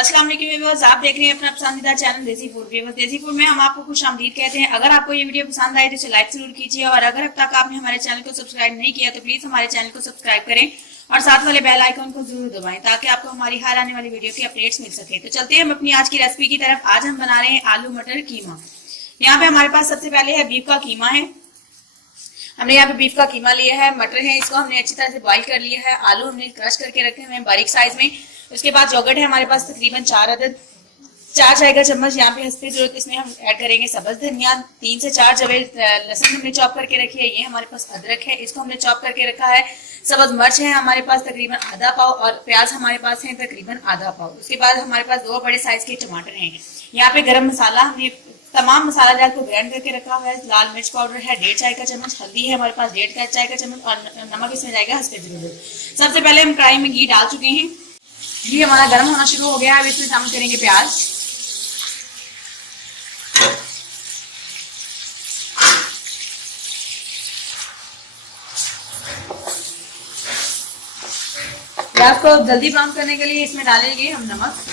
अस्सलाम वालेकुम व्यूअर्स, आप देख रहे हैं अपना पसंदीदा चैनल देसी फूड। व्यूअर्स, देसी फूड में हम आपको खुश आमदीद कहते हैं। अगर आपको ये वीडियो पसंद आए तो इसे लाइक जरूर कीजिए और अगर अब तक आपने हमारे चैनल को सब्सक्राइब नहीं किया तो प्लीज हमारे चैनल को सब्सक्राइब करें और साथ वाले बेल आइकन को जरूर दबाएं ताकि आपको हमारी हर आने वाली वीडियो की अपडेट्स मिल सके। तो चलते हैं हम अपनी आज की रेसिपी की तरफ। आज हम बना रहे हैं आलू मटर कीमा। यहाँ पे हमारे पास सबसे पहले है बीफ का कीमा है। हमने यहाँ पे बीफ का कीमा लिया है। मटर है, इसको हमने अच्छी तरह से बॉइल कर लिया है। आलू हमने क्रश करके रखे हुए हैं बारीक साइज में। उसके बाद योगर्ट है हमारे पास तकरीबन 4 अदद, 4 चाय का चम्मच यहाँ पे हंसपे जरूरत। इसमें हम ऐड करेंगे सब्ज धनिया, 3 से 4 जवे लहसुन हमने चॉप करके रखी है। ये हमारे पास अदरक है, इसको हमने चॉप करके रखा है। सब्ज मिर्च है हमारे पास तकरीबन आधा पाव और प्याज हमारे पास है तकरीबन आधा पाव। उसके बाद हमारे पास 2 बड़े साइज के टमाटर हैं। यहाँ पे गरम मसाला हमने तमाम मसाला जात को ग्राइंड करके रखा हुआ है। लाल मिर्च पाउडर है 1.5 चाय का चम्मच, हल्दी है हमारे पास 1.5 चाय का चम्मच और नमक इसमें जाएगा हंसपे जरूरत। सबसे पहले हम कढ़ाई में घी डाल चुके हैं। घी हमारा गर्म होना शुरू हो गया है। अब इसमें शामिल करेंगे प्याज। प्याज को जल्दी ब्राउन करने के लिए इसमें डालेंगे हम नमक।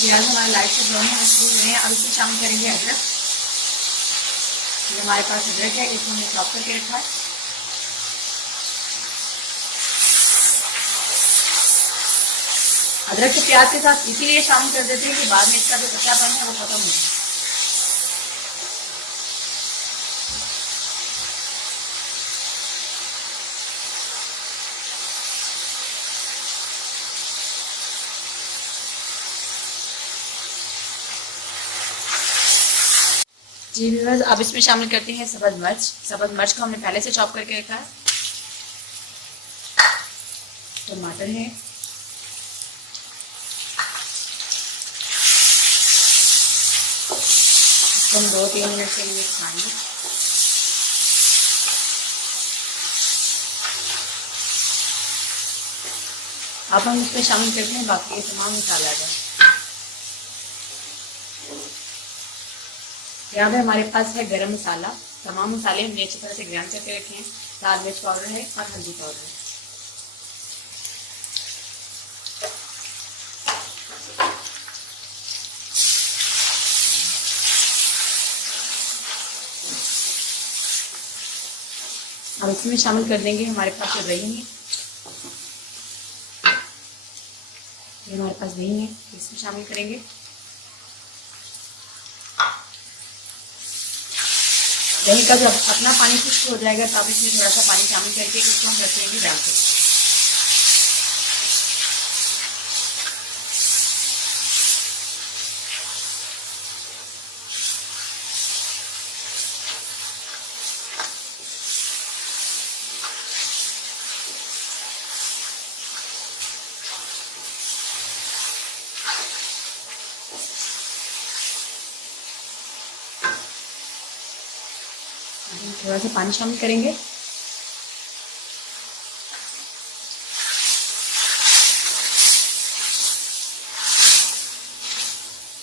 प्याज हमारे लाइट से ब्राउन होना शुरू हुए हैं। अब इसमें शामिल करेंगे अदरक। ये हमारे पास अदरक है, इसको हमने चॉप करके रखा है। अदरक को प्याज के साथ इसीलिए शामिल कर देते हैं कि बाद में इसका जो कच्चापन है वो खत्म हो जाए। जी व्यूअर्स, अब इसमें शामिल करते हैं सब्ज मिर्च। सब्ज मिर्च को हमने पहले से चॉप करके रखा है। टमाटर है, इसको हम 2-3 मिनट के लिए खाएंगे। अब हम इसमें शामिल करते हैं बाकी के तमाम मसाला जाए। यहाँ पे हमारे पास है गरम मसाला। तमाम मसाले हमने अच्छी तरह से ग्राइंड करके रखे हैं। लाल मिर्च पाउडर है और हल्दी पाउडर है। अब इसमें शामिल कर देंगे हमारे पास जो दही है। ये हमारे पास दही है, इसमें शामिल करेंगे। दही का जब अपना पानी खुश्क हो जाएगा तब इसमें थोड़ा सा पानी शामिल करके इसको हम रख देंगे डाल के। थोड़ा सा पानी शामिल करेंगे।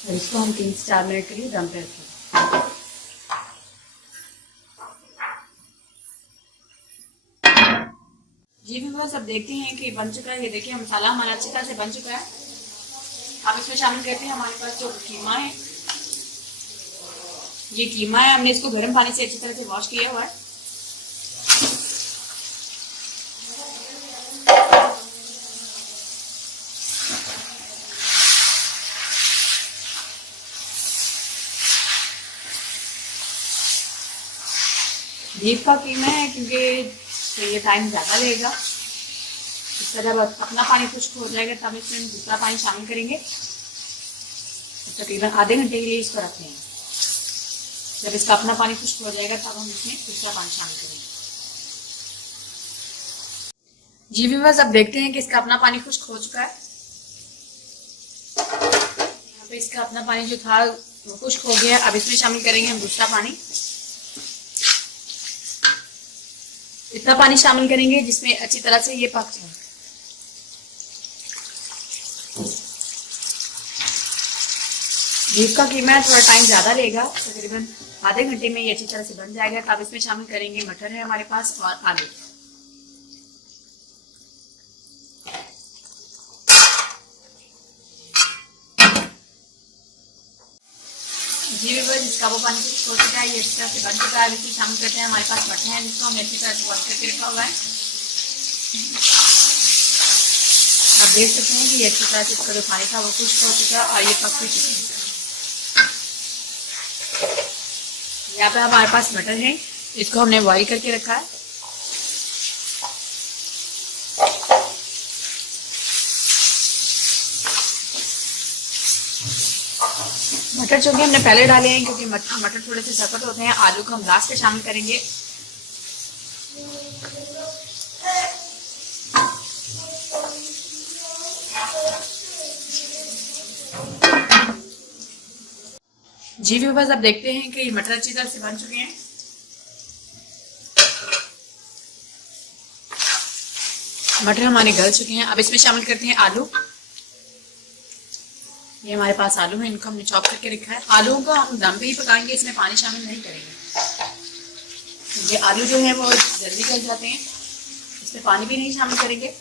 और इसको हम 3 से 4 मिनट के लिए दम पे रखेंगे। जी व्यूअर्स, अब देखते हैं कि बन चुका है। ये देखिए मसाला हमारा अच्छी तरह से बन चुका है। अब इसमें शामिल करते हैं हमारे पास जो कीमा है। ये कीमा है, हमने इसको गर्म पानी से अच्छी तरह से वॉश किया हुआ है। बीफ का कीमा है क्योंकि तो ये टाइम ज़्यादा लगेगा। इसका जब अपना पानी खुश्क हो जाएगा तब इसमें हम दूसरा पानी शामिल करेंगे। तकरीबन आधे घंटे के लिए इसको रखते हैं। जब इसका अपना पानी खुश्क हो जाएगा तब हम इसमें दूसरा पानी शामिल करेंगे। जी व्यूअर्स, अब देखते हैं कि इसका अपना पानी खुश्क हो चुका है। यहाँ पे इसका अपना पानी जो था वो खुश्क हो गया। अब इसमें शामिल करेंगे हम दूसरा पानी। इतना पानी शामिल करेंगे जिसमें अच्छी तरह से ये पक जाए। बीफ का कीमा थोड़ा टाइम ज़्यादा लेगा, तकरीबन आधे घंटे में ये अच्छी तरह से बन जाएगा। तब इसमें शामिल करेंगे मटर है हमारे पास और आलू। जी व्यूअर्स, इसका वो पानी हो चुका है, ये अच्छी तरह से बन चुका है। इसमें शामिल करते हैं हमारे पास मटर है जिसको हमने अच्छी तरह से बॉइल करके रखा हुआ है। आप देख सकते हैं कि ये अच्छी तरह से इसका जो पानी था वो खुश्क हो चुका है और ये पक भी चुका है। यहाँ पे हमारे पास मटर है, इसको हमने बॉइल करके रखा है। मटर जो कि हमने पहले डाले हैं क्योंकि मटर थोड़े से सख्त होते हैं। आलू को हम लास्ट में शामिल करेंगे। जी व्यूअर्स, अब देखते हैं कि मटर अच्छी तरह से बन चुके हैं। मटर हमारे गल चुके हैं। अब इसमें शामिल करते हैं आलू। ये हमारे पास आलू है, इनको हमने चॉप करके रखा है। आलूओं को हम दम पे ही पकाएंगे, इसमें पानी शामिल नहीं करेंगे। ये आलू जो है वो जल्दी गल जाते हैं, इसमें पानी भी नहीं शामिल करेंगे।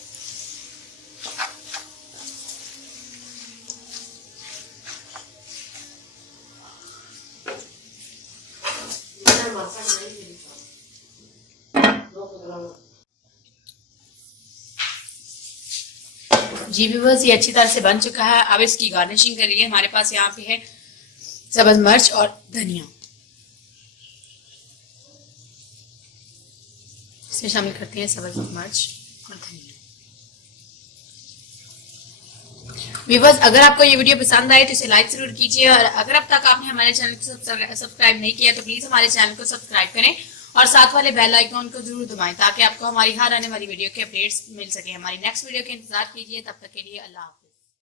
जी व्यूअर्स, ये अच्छी तरह से बन चुका है। अब इसकी गार्निशिंग के लिए हमारे पास यहाँ पे है सब्ज मिर्च और धनिया। इसमें शामिल करते हैं सब्ज मिर्च और धनिया। व्यूअर्स, अगर आपको ये वीडियो पसंद आए तो इसे लाइक जरूर कीजिए और अगर अब तक आपने हमारे चैनल को सब्सक्राइब नहीं किया तो प्लीज हमारे चैनल को सब्सक्राइब करें और साथ वाले बेल आइकॉन को जरूर दबाएं ताकि आपको हमारी हर आने वाली वीडियो के अपडेट्स मिल सके। हमारी नेक्स्ट वीडियो के इंतजार कीजिए। तब तक के लिए अल्लाह हाफ़िज़।